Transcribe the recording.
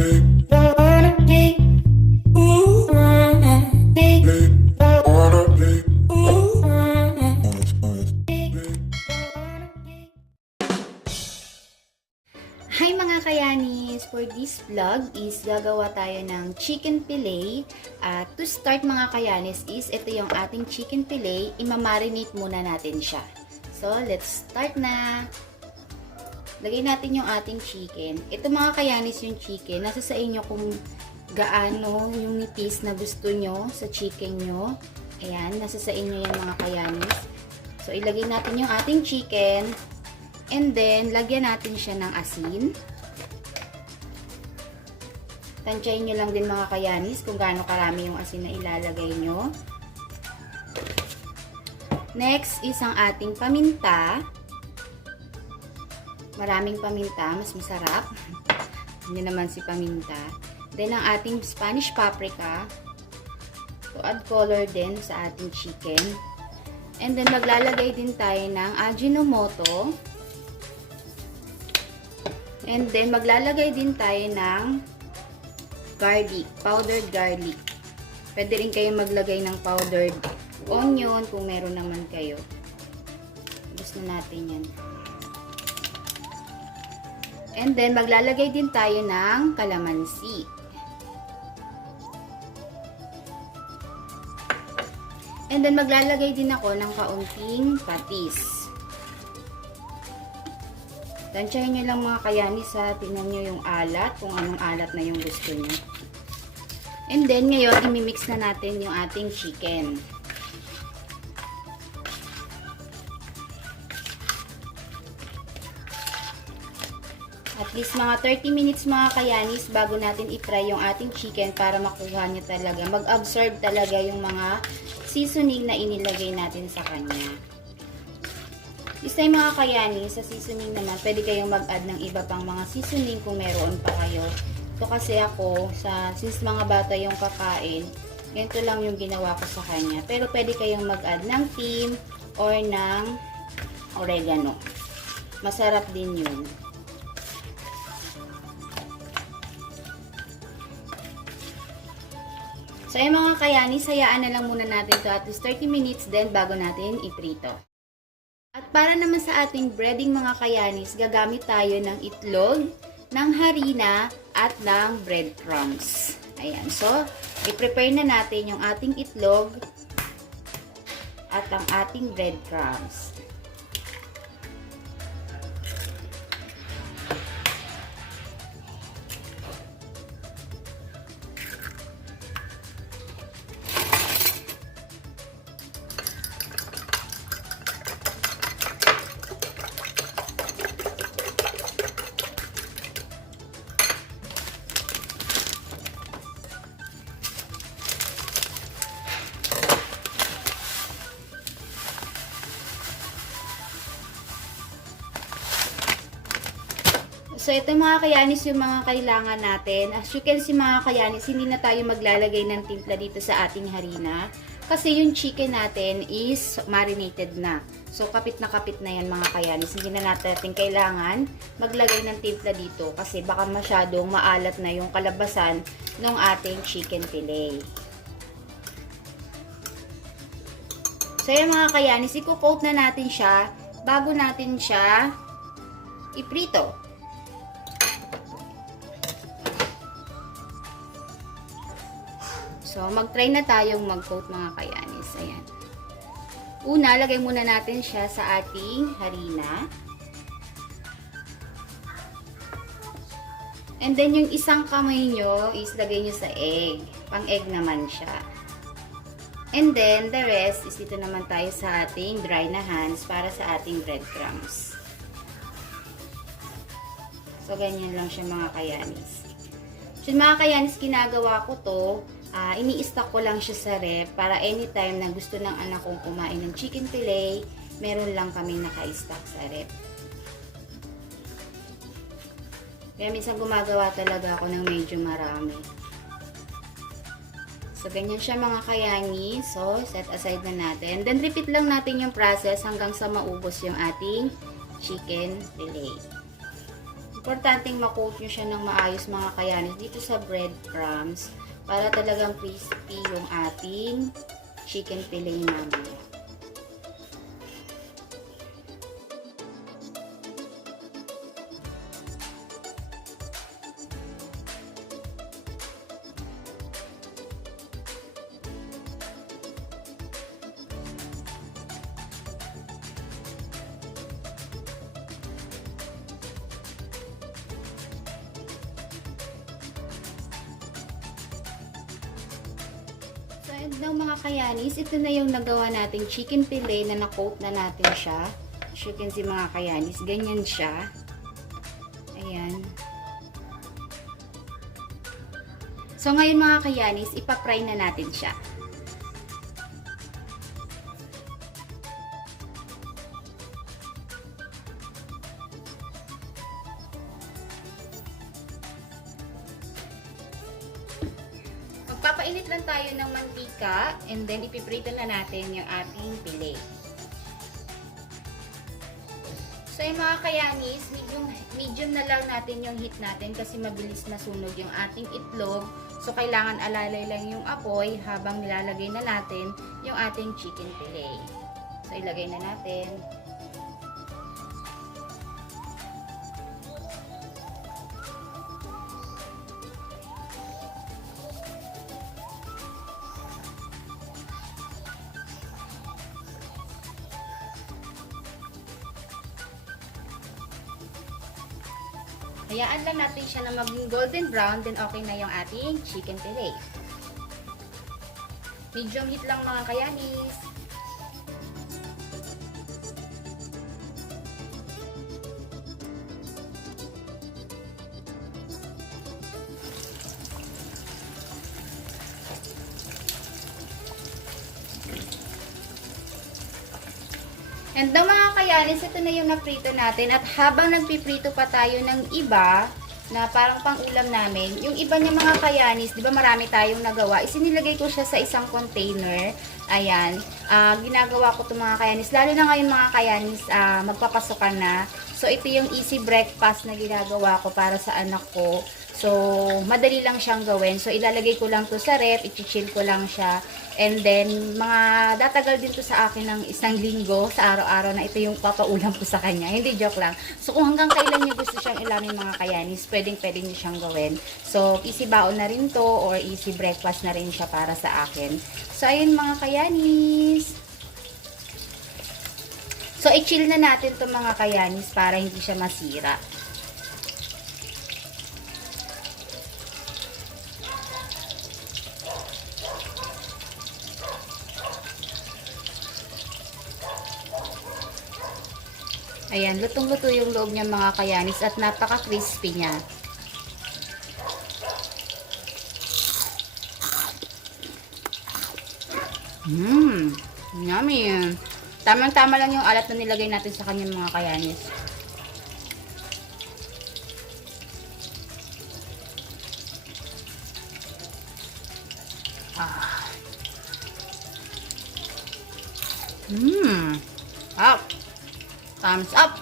Hi mga kayanis! For this vlog is gagawa tayo ng chicken fillet. To start mga kayanis is ito yung ating chicken fillet. Imamarinate muna natin siya. So let's start na! Lagay natin yung ating chicken. Ito mga kayanis yung chicken. Nasa sa inyo kung gaano yung nipis na gusto nyo sa chicken nyo. Ayan, nasa sa inyo yung mga kayanis. So ilagay natin yung ating chicken. And then, lagyan natin siya ng asin. Tansyahin nyo lang din mga kayanis kung gaano karami yung asin na ilalagay nyo. Next is ang ating paminta. Maraming paminta, mas masarap. Hindi naman si paminta. Then, ang ating Spanish paprika. To add color din sa ating chicken. And then, maglalagay din tayo ng Ajinomoto. And then, maglalagay din tayo ng garlic, powdered garlic. Pwede rin kayo maglagay ng powdered onion kung meron naman kayo. Gusto natin yan. And then, maglalagay din tayo ng kalamansi. And then, maglalagay din ako ng kaunting patis. Tansyahin nyo lang mga kayanis ha. Tingnan nyo yung alat, kung anong alat na yung gusto nyo. And then, ngayon, imimix na natin yung ating chicken. At least mga 30 minutes mga kayanis bago natin i-fry yung ating chicken para makuha nyo talaga. Mag-absorb talaga yung mga seasoning na inilagay natin sa kanya. Isa yung mga kayani, sa seasoning naman, pwede kayong mag-add ng iba pang mga seasoning kung meron pa kayo. Ito kasi ako, since mga bata yung kakain, ganito lang yung ginawa ko sa kanya. Pero pwede kayong mag-add ng thyme or ng oregano. Masarap din yun. So yung mga kayani, hayaan na lang muna natin ito at least 30 minutes then bago natin iprito. At para naman sa ating breading mga kayanis, gagamit tayo ng itlog, ng harina, at ng breadcrumbs. Ayan. So, i-prepare na natin yung ating itlog at ang ating breadcrumbs. So, ito mga kayanis yung mga kailangan natin. As you can see mga kayanis, hindi na tayo maglalagay ng timpla dito sa ating harina. Kasi yung chicken natin is marinated na. So, kapit na yan mga kayanis. Hindi na natin kailangan maglagay ng timpla dito. Kasi baka masyadong maalat na yung kalabasan ng ating chicken fillet. So, yung mga kayanis, i-coat na natin siya bago natin siya iprito. So, mag-try na tayong mag-coat mga kayanis. Ayan. Una, lagay muna natin siya sa ating harina. And then, yung isang kamay nyo is lagay nyo sa egg. Pang-egg naman siya. And then, the rest is dito naman tayo sa ating dry na hands para sa ating breadcrumbs. So, ganyan lang siya mga kayanis. So, mga kayanis, ginagawa ko to. Ini-stock ko lang siya sa ref para anytime na gusto ng anak kong kumain ng chicken fillet, meron lang kami naka-stock sa ref. Kaya minsan gumagawa talaga ako ng medyo marami. So, ganyan siya mga kayani. So, set aside na natin. Then, repeat lang natin yung process hanggang sa maubos yung ating chicken fillet. Importanteng ma-coat nyo siya ng maayos mga kayanis dito sa breadcrumbs para talagang crispy yung ating chicken fillet namin. So, and now mga kayanis, ito na yung nagawa nating chicken fillet na na-coat na natin siya. As you can see mga kayanis, ganyan siya. Ayan. So, ngayon mga kayanis, ipapry na natin siya. Magpapainit lang tayo ng mantika and then ipiprito na natin yung ating fillet. So yung mga kayanis, medium na lang natin yung heat natin kasi mabilis masunog yung ating itlog. So kailangan alalay lang yung apoy habang nilalagay na natin yung ating chicken fillet. So ilagay na natin. Hayaan lang natin siya na maging golden brown, then okay na yung ating chicken fillet. Medium heat lang mga kayanis. And daw mga kayanis, ito na yung naprito natin. At habang nagpiprito pa tayo ng iba, na parang pang-ulam namin, yung iba niya mga kayanis, di ba marami tayong nagawa, isinilagay ko siya sa isang container. Ayan. Ginagawa ko ito mga kayanis. Lalo na ngayon mga kayanis, magpapasokan na. So, ito yung easy breakfast na ginagawa ko para sa anak ko. So, madali lang siyang gawin. So, ilalagay ko lang to sa ref, i-chill ko lang siya. And then, datagal din to sa akin ng 1 linggo sa araw-araw na ito yung papaulam ko sa kanya. Hindi, joke lang. So, kung hanggang kailan niyo gusto siyang ilamin mga kayanis, pwedeng niyo siyang gawin. So, easy baon na rin to or easy breakfast na rin siya para sa akin. So, ayun mga kayanis. So, i-chill na natin to mga kayanis para hindi siya masira. Ayan, lutong-luto yung loob niya mga kayanis at napaka-crispy niya. Yummy. Tamang-tama lang yung alat na nilagay natin sa kanyang mga kayanis. Up. Thumbs up.